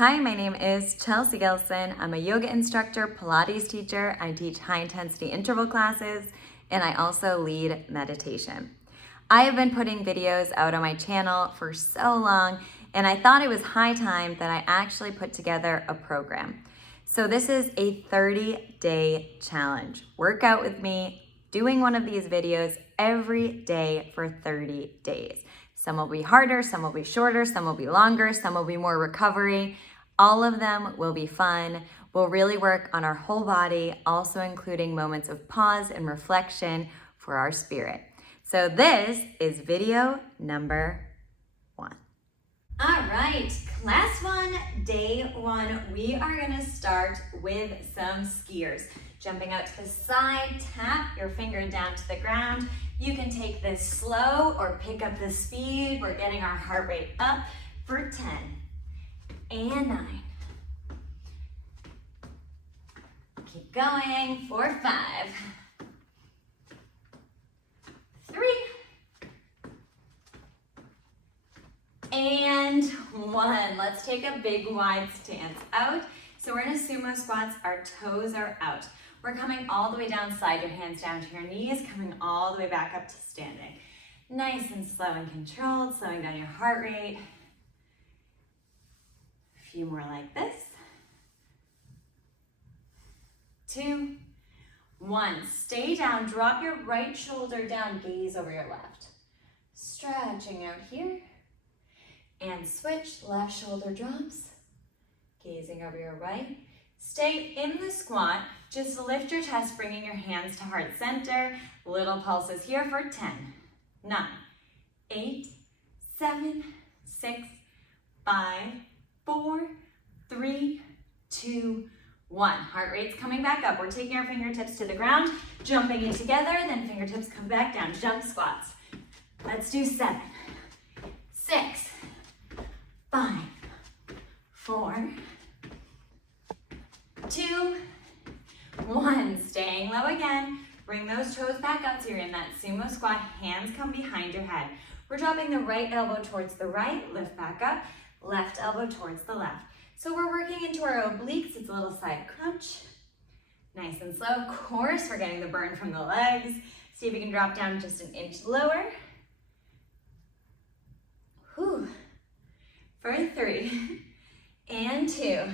Hi, my name is Chelsea Gilson. I'm a yoga instructor, Pilates teacher. I teach high intensity interval classes, and I also lead meditation. I have been putting videos out on my channel for so long, and I thought it was high time that I actually put together a program. So this is a 30-day challenge. Work out with me, doing one of these videos every day for 30 days. Some will be harder, some will be shorter, some will be longer, some will be more recovery. All of them will be fun. We'll really work on our whole body, also including moments of pause and reflection for our spirit. So this is video number 1. All right, class 1, day 1, we are gonna start with some skiers. Jumping out to the side, tap your finger down to the ground. You can take this slow or pick up the speed. We're getting our heart rate up for 10 and 9. Keep going for 5, 3, and 1. Let's take a big wide stance out. So we're in a sumo squats, our toes are out. We're coming all the way down, slide your hands down to your knees, coming all the way back up to standing. Nice and slow and controlled, slowing down your heart rate. A few more like this. 2, 1. Stay down, drop your right shoulder down, gaze over your left. Stretching out here. And switch, left shoulder drops. Gazing over your right. Stay in the squat. Just lift your chest, bringing your hands to heart center. Little pulses here for 10, 9, 8, 7, 6, 5, 4, 3, 2, 1. Heart rate's coming back up. We're taking our fingertips to the ground, jumping in together, then fingertips come back down. Jump squats. Let's do 7, 6, 5, 4, 2, 1. Staying low again. Bring those toes back up so you're in that sumo squat. Hands come behind your head. We're dropping the right elbow towards the right. Lift back up. Left elbow towards the left. So we're working into our obliques. It's a little side crunch. Nice and slow. Of course, we're getting the burn from the legs. See if you can drop down just an inch lower. Whew. For 3, and 2,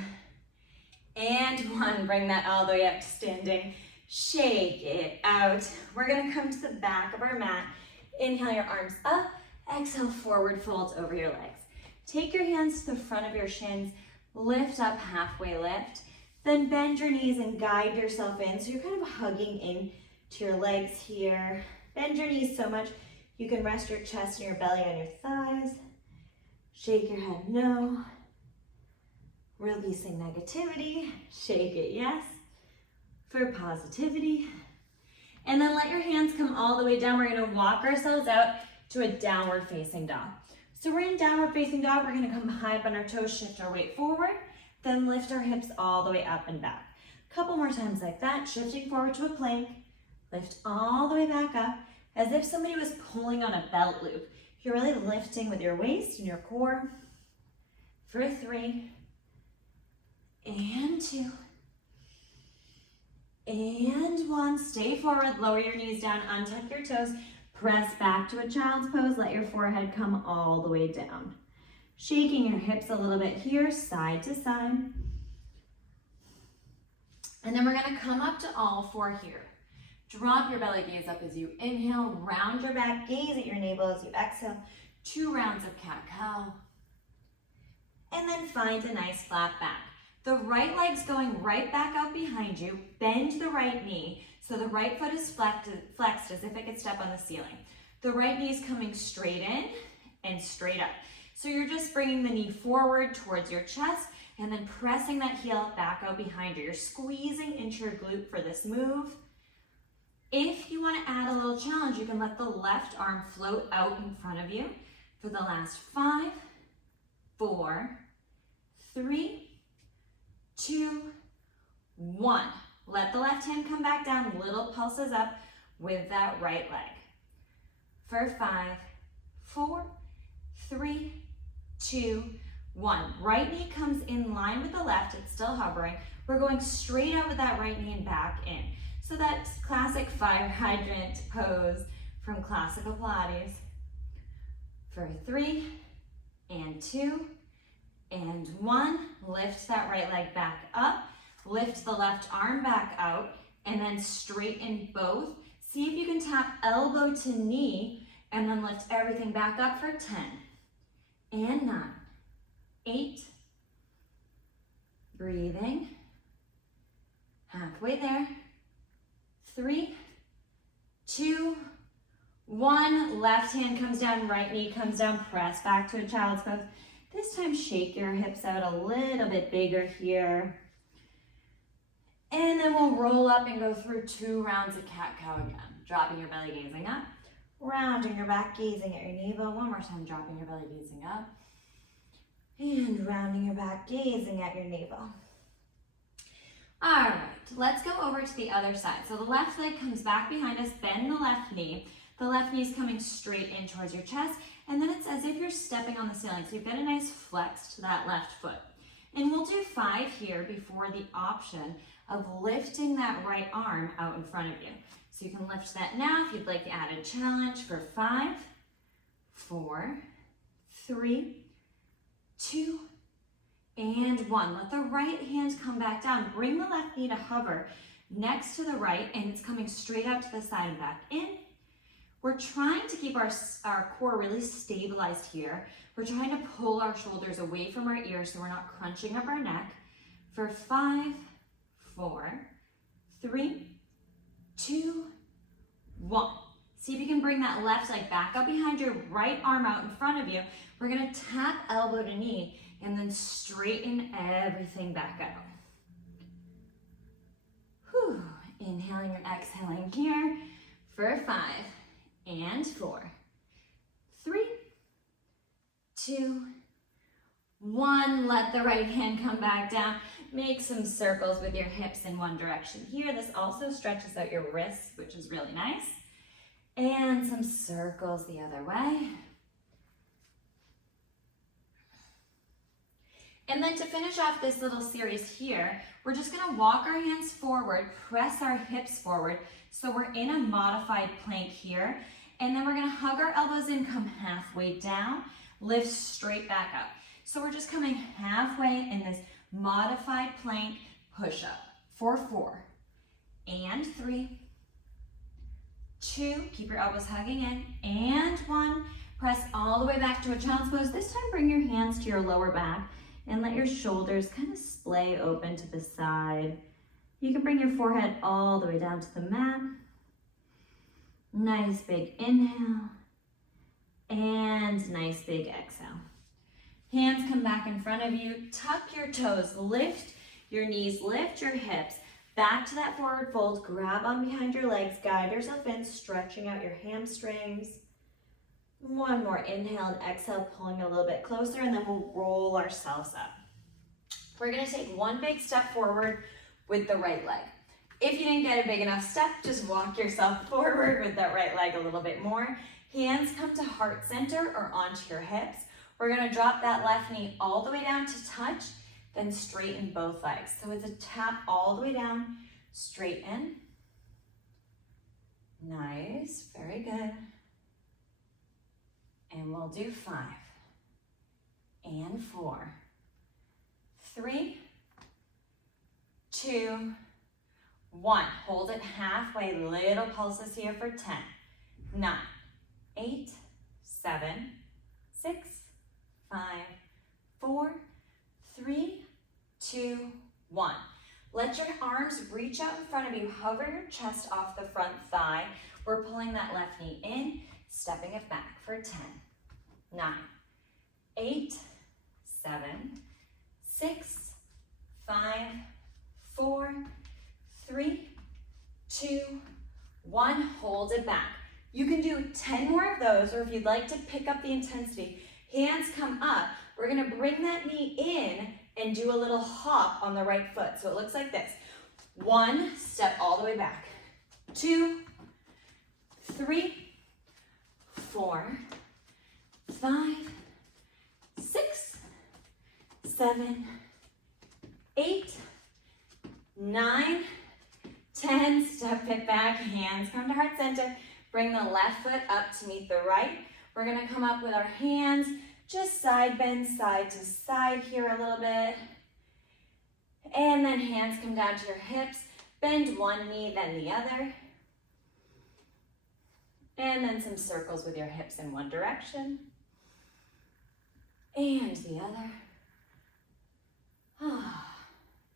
and 1. Bring that all the way up to standing. Shake it out. We're gonna come to the back of our mat. Inhale your arms up. Exhale, forward folds over your legs. Take your hands to the front of your shins. Lift up, halfway lift. Then bend your knees and guide yourself in. So you're kind of hugging in to your legs here. Bend your knees so much you can rest your chest and your belly on your thighs. Shake your head no. Releasing negativity. Shake it yes. For positivity. And then let your hands come all the way down. We're going to walk ourselves out to a downward facing dog. So we're in downward facing dog. We're going to come high up on our toes, shift our weight forward, then lift our hips all the way up and back. A couple more times like that, shifting forward to a plank, lift all the way back up as if somebody was pulling on a belt loop. You're really lifting with your waist and your core. For 3, and 2, and 1. Stay forward, lower your knees down, untuck your toes, press back to a child's pose, let your forehead come all the way down. Shaking your hips a little bit here, side to side. And then we're gonna come up to all 4 here. Drop your belly gaze up as you inhale, round your back, gaze at your navel as you exhale. 2 rounds of cat-cow. And then find a nice flat back. The right leg's going right back out behind you. Bend the right knee so the right foot is flexed as if it could step on the ceiling. The right knee is coming straight in and straight up. So you're just bringing the knee forward towards your chest and then pressing that heel back out behind you. You're squeezing into your glute for this move. If you want to add a little challenge, you can let the left arm float out in front of you for the last 5, 4, 3, 2, 1. Let the left hand come back down, little pulses up with that right leg. For 5, 4, 3, 2, 1. Right knee comes in line with the left, it's still hovering. We're going straight out with that right knee and back in. So that's classic fire hydrant pose from classical Pilates. For 3 and 2 and 1. Lift that right leg back up. Lift the left arm back out and then straighten both. See if you can tap elbow to knee and then lift everything back up for 10 and 9, 8, breathing, halfway there, 3, 2, 1, left hand comes down, right knee comes down, press back to a child's pose. This time shake your hips out a little bit bigger here. And then we'll roll up and go through 2 rounds of cat-cow again. Dropping your belly, gazing up. Rounding your back, gazing at your navel. One more time, dropping your belly, gazing up. And rounding your back, gazing at your navel. All right, let's go over to the other side. So the left leg comes back behind us, bend the left knee. The left knee is coming straight in towards your chest, and then it's as if you're stepping on the ceiling. So you've got a nice flex to that left foot. And we'll do 5 here before the option of lifting that right arm out in front of you. So you can lift that now if you'd like the added challenge for 5, 4, 3, 2, and 1. Let the right hand come back down. Bring the left knee to hover next to the right, and it's coming straight out to the side and back in. We're trying to keep our core really stabilized here. We're trying to pull our shoulders away from our ears so we're not crunching up our neck. For 5, 4, 3, 2, 1. See if you can bring that left leg back up behind your right arm out in front of you. We're gonna tap elbow to knee and then straighten everything back out. Whew. Inhaling and exhaling here for 5 and 4, 3, 2, 1. Let the right hand come back down. Make some circles with your hips in one direction here. This also stretches out your wrists, which is really nice. And some circles the other way. And then to finish off this little series here, we're just gonna walk our hands forward, press our hips forward, so we're in a modified plank here. And then we're gonna hug our elbows in, come halfway down, lift straight back up. So we're just coming halfway in this modified plank push-up for 4 and 3, 2, keep your elbows hugging in, and 1. Press all the way back to a child's pose. This time bring your hands to your lower back and let your shoulders kind of splay open to the side. You can bring your forehead all the way down to the mat. Nice big inhale and nice big exhale. Hands come back in front of you. Tuck your toes, lift your knees, lift your hips. Back to that forward fold, grab on behind your legs, guide yourself in, stretching out your hamstrings. One more inhale and exhale, pulling a little bit closer, and then we'll roll ourselves up. We're gonna take one big step forward with the right leg. If you didn't get a big enough step, just walk yourself forward with that right leg a little bit more. Hands come to heart center or onto your hips. We're gonna drop that left knee all the way down to touch, then straighten both legs. So it's a tap all the way down, straighten. Nice, very good. And we'll do 5 and 4, 3, 2, 1. Hold it halfway, little pulses here for 10, 9, 8, 7, 6, 5, 4, 3, 2, 1. Let your arms reach out in front of you. Hover your chest off the front thigh. We're pulling that left knee in, stepping it back for 10, 9, 8, 7, 6, 5, 4, 3, 2, 1. Hold it back. You can do 10 more of those, or if you'd like to pick up the intensity, hands come up. We're gonna bring that knee in and do a little hop on the right foot. So it looks like this. 1, step all the way back. 2, 3, 4, 5, 6, 7, 8, 9, 10. Step it back, hands come to heart center. Bring the left foot up to meet the right. We're gonna come up with our hands, just side bend, side to side here a little bit. And then hands come down to your hips. Bend one knee, then the other. And then some circles with your hips in one direction. And the other.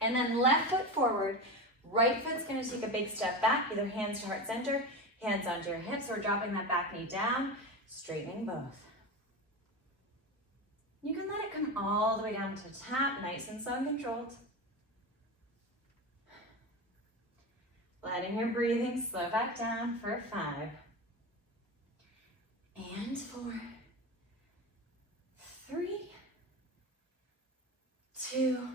And then left foot forward. Right foot's gonna take a big step back, either hands to heart center, hands onto your hips. We're dropping that back knee down, straightening both. You can let it come all the way down to tap, nice and slow and controlled. Letting your breathing slow back down for 5. And 4. 3. 2.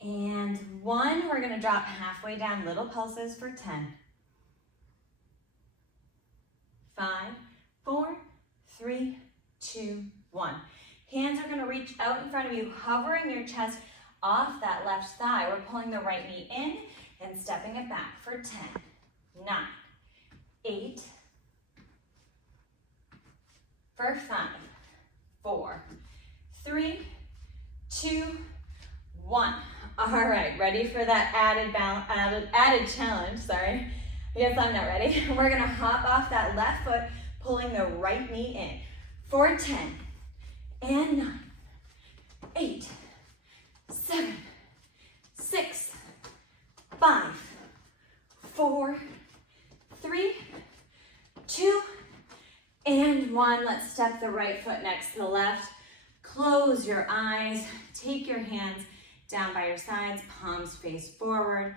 And 1. We're gonna drop halfway down, little pulses for 10. 5, 4, 3, 2, 1. Hands are gonna reach out in front of you, hovering your chest off that left thigh. We're pulling the right knee in and stepping it back for 10, 9, 8, for 5, 4, 3, 2, 1. All right, ready for that added challenge, sorry. I guess I'm not ready. We're gonna hop off that left foot, pulling the right knee in for 10, and 9, 8, 7, 6, 5, 4, 3, 2, and 1. Let's step the right foot next to the left. Close your eyes. Take your hands down by your sides, palms face forward.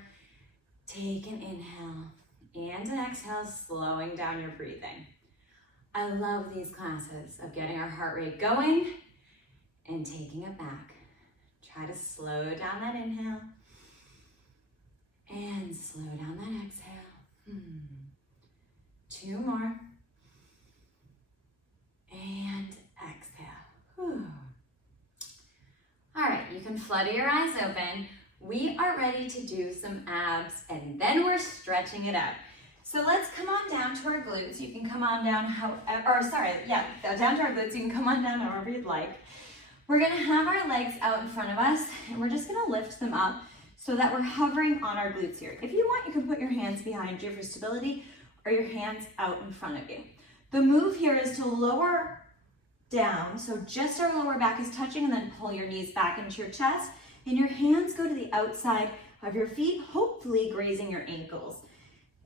Take an inhale and an exhale, slowing down your breathing. I love these classes of getting our heart rate going and taking it back. Try to slow down that inhale and slow down that exhale. 2 more. And exhale. Whew. All right, you can flutter your eyes open. We are ready to do some abs, and then we're stretching it out. So let's come on down to our glutes. You can come on down down to our glutes. You can come on down however you'd like. We're gonna have our legs out in front of us, and we're just gonna lift them up so that we're hovering on our glutes here. If you want, you can put your hands behind you for stability, or your hands out in front of you. The move here is to lower down, so just our lower back is touching, and then pull your knees back into your chest, and your hands go to the outside of your feet, hopefully grazing your ankles.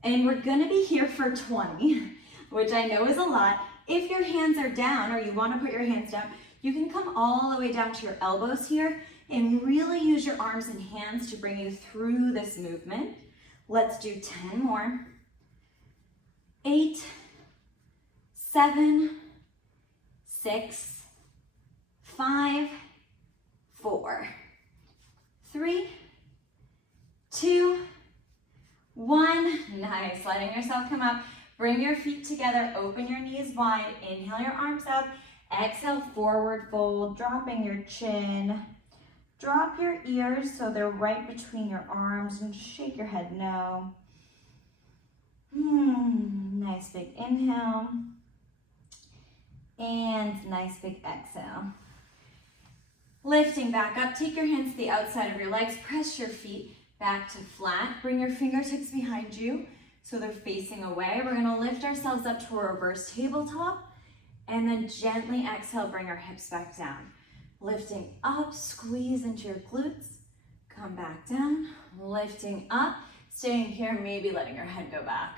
And we're gonna be here for 20, which I know is a lot. If your hands are down, or you wanna put your hands down, you can come all the way down to your elbows here, and really use your arms and hands to bring you through this movement. Let's do 10 more. 8, 7, 6, 5, 4, 3, 2, 1. Nice, letting yourself come up. Bring your feet together, open your knees wide, inhale your arms up, exhale, forward fold, dropping your chin. Drop your ears so they're right between your arms, and shake your head no. Nice big inhale. And nice big exhale. Lifting back up, take your hands to the outside of your legs, press your feet back to flat. Bring your fingertips behind you so they're facing away. We're gonna lift ourselves up to a reverse tabletop, and then gently exhale, bring our hips back down. Lifting up, squeeze into your glutes, come back down, lifting up, staying here, maybe letting your head go back.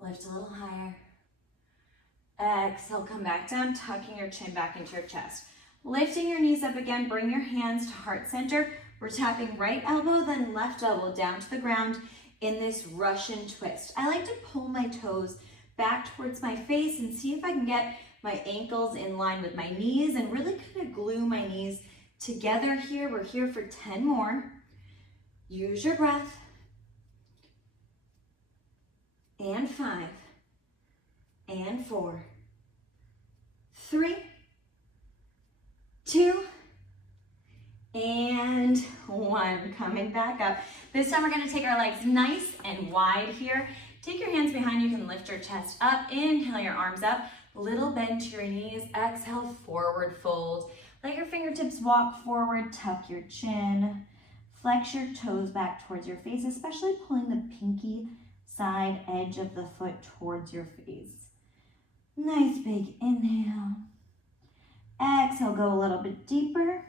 Lift a little higher. Exhale, come back down, tucking your chin back into your chest. Lifting your knees up again, bring your hands to heart center. We're tapping right elbow, then left elbow down to the ground in this Russian twist. I like to pull my toes back towards my face and see if I can get my ankles in line with my knees and really kind of glue my knees together here. We're here for 10 more. Use your breath. And 5, and 4, 3, 2, And 1, coming back up. This time we're gonna take our legs nice and wide here. Take your hands behind you, can lift your chest up, inhale your arms up, little bend to your knees, exhale, forward fold. Let your fingertips walk forward, tuck your chin, flex your toes back towards your face, especially pulling the pinky side edge of the foot towards your face. Nice big inhale. Exhale, go a little bit deeper.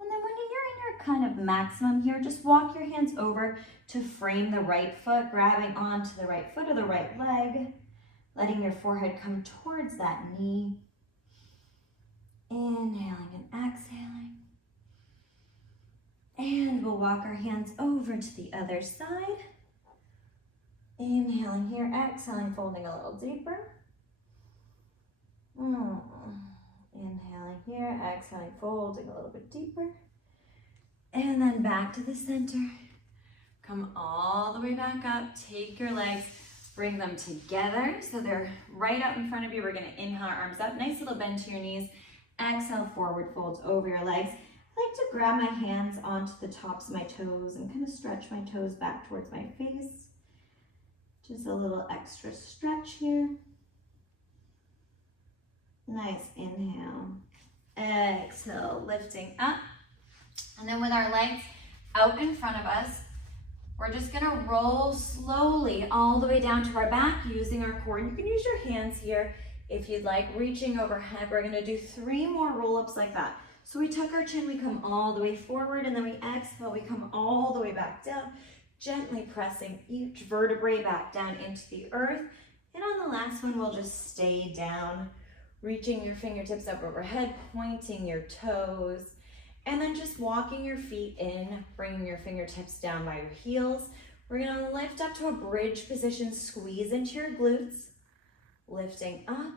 And then when you're in your kind of maximum here, just walk your hands over to frame the right foot, grabbing onto the right foot or the right leg, letting your forehead come towards that knee. Inhaling and exhaling. And we'll walk our hands over to the other side. Inhaling here, exhaling, folding a little deeper. Inhaling here, exhaling, folding a little bit deeper. And then back to the center. Come all the way back up. Take your legs, bring them together so they're right out in front of you. We're gonna inhale our arms up. Nice little bend to your knees. Exhale, forward folds over your legs. I like to grab my hands onto the tops of my toes and kind of stretch my toes back towards my face. Just a little extra stretch here. Nice inhale. Exhale, lifting up. And then with our legs out in front of us, we're just gonna roll slowly all the way down to our back using our core. And you can use your hands here if you'd like, reaching overhead. We're gonna do 3 more roll-ups like that. So we tuck our chin, we come all the way forward, and then we exhale, we come all the way back down, gently pressing each vertebrae back down into the earth. And on the last one, we'll just stay down, reaching your fingertips up overhead, pointing your toes, and then just walking your feet in, bringing your fingertips down by your heels. We're gonna lift up to a bridge position, squeeze into your glutes, lifting up,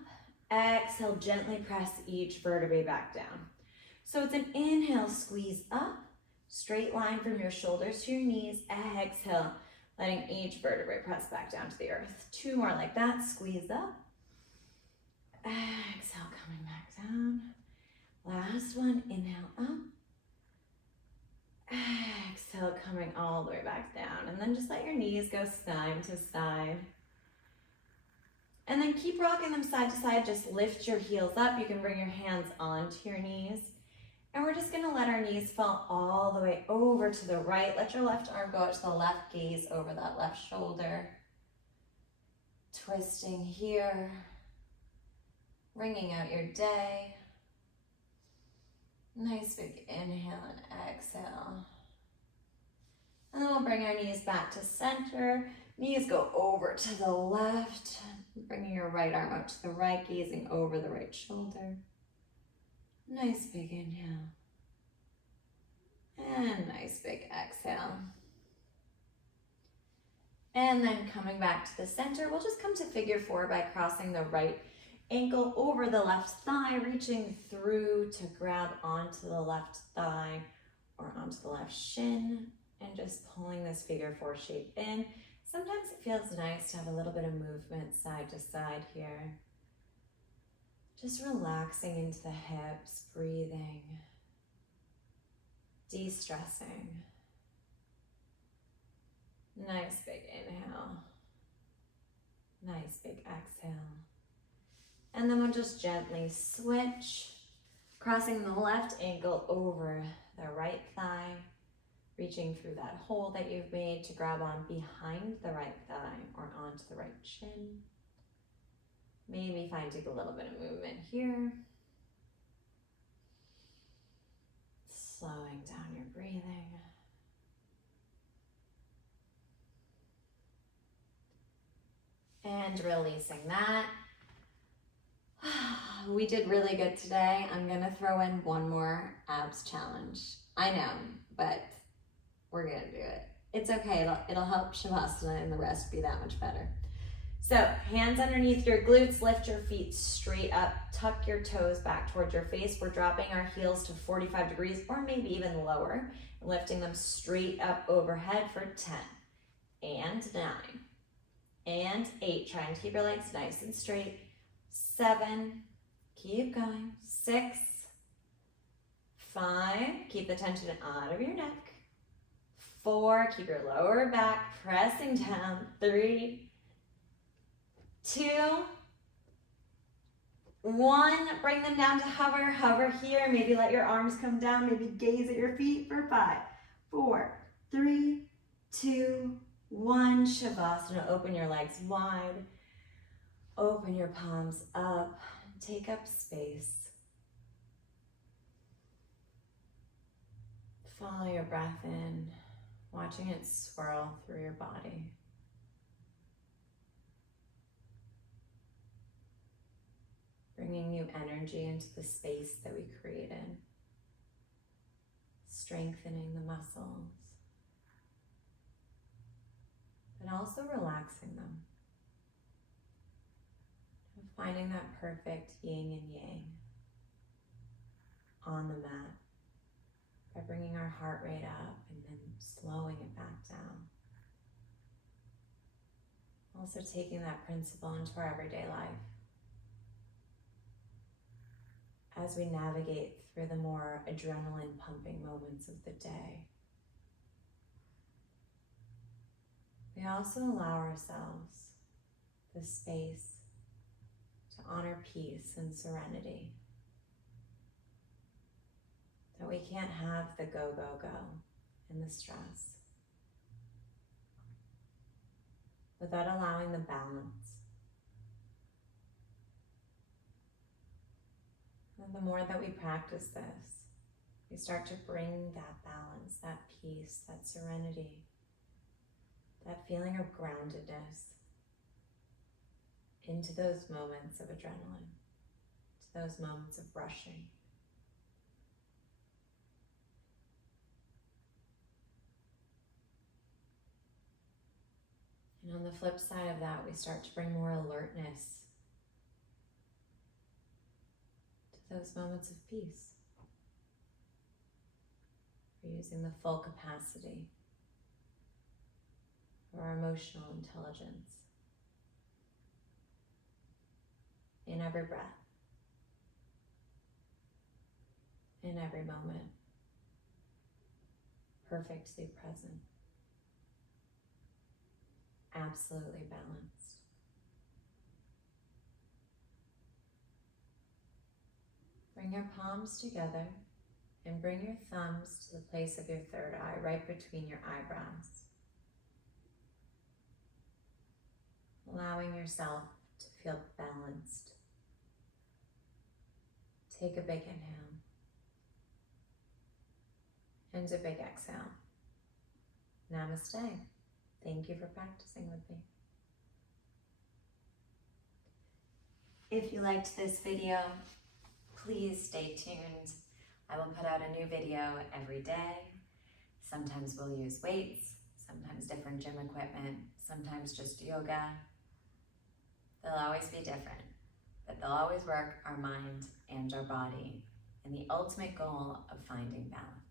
exhale, gently press each vertebrae back down. So it's an inhale, squeeze up, straight line from your shoulders to your knees, exhale, letting each vertebrae press back down to the earth. 2 more like that, squeeze up, exhale, coming back down. Last one, inhale up, exhale, coming all the way back down. And then just let your knees go side to side. And then keep rocking them side to side. Just lift your heels up. You can bring your hands onto your knees. And we're just gonna let our knees fall all the way over to the right. Let your left arm go out to the left, gaze over that left shoulder. Twisting here. Ringing out your day. Nice big inhale and exhale. And then we'll bring our knees back to center. Knees go over to the left. Bringing your right arm out to the right, gazing over the right shoulder. Nice big inhale. And nice big exhale. And then coming back to the center, we'll just come to figure 4 by crossing the right ankle over the left thigh, reaching through to grab onto the left thigh or onto the left shin, and just pulling this figure 4 shape in. Sometimes it feels nice to have a little bit of movement side to side here. Just relaxing into the hips, breathing, de-stressing. Nice big inhale. Nice big exhale. And then we'll just gently switch, crossing the left ankle over the right thigh, reaching through that hole that you've made to grab on behind the right thigh or onto the right shin. Maybe finding a little bit of movement here. Slowing down your breathing. And releasing that. We did really good today. I'm gonna throw in 1 more abs challenge. I know, but we're gonna do it. It's okay, it'll help Shavasana and the rest be that much better. So hands underneath your glutes, lift your feet straight up, tuck your toes back towards your face. We're dropping our heels to 45 degrees or maybe even lower, and lifting them straight up overhead for 10 and 9 and 8. Try to keep your legs nice and straight. 7, keep going. 6, 5, keep the tension out of your neck. 4, keep your lower back pressing down. 3, 2, 1, bring them down to hover. Hover here, maybe let your arms come down, maybe gaze at your feet for 5, 4, 3, 2, 1. Shavasana, open your legs wide. Open your palms up, take up space. Follow your breath in, watching it swirl through your body. Bringing new energy into the space that we created. Strengthening the muscles, but also relaxing them. Finding that perfect yin and yang on the mat by bringing our heart rate up and then slowing it back down. Also taking that principle into our everyday life as we navigate through the more adrenaline pumping moments of the day. We also allow ourselves the space to honor peace and serenity. That we can't have the go, go, go and the stress without allowing the balance. And the more that we practice this, we start to bring that balance, that peace, that serenity, that feeling of groundedness into those moments of adrenaline, to those moments of rushing. And on the flip side of that, we start to bring more alertness to those moments of peace. We're using the full capacity of our emotional intelligence in every breath, in every moment, perfectly present, absolutely balanced. Bring your palms together and bring your thumbs to the place of your third eye, right between your eyebrows. Allowing yourself to feel balanced. Take a big inhale and a big exhale. Namaste. Thank you for practicing with me. If you liked this video, please stay tuned. I will put out a new video every day. Sometimes we'll use weights, sometimes different gym equipment, sometimes just yoga. They'll always be different, but they'll always work our mind and our body in the ultimate goal of finding balance.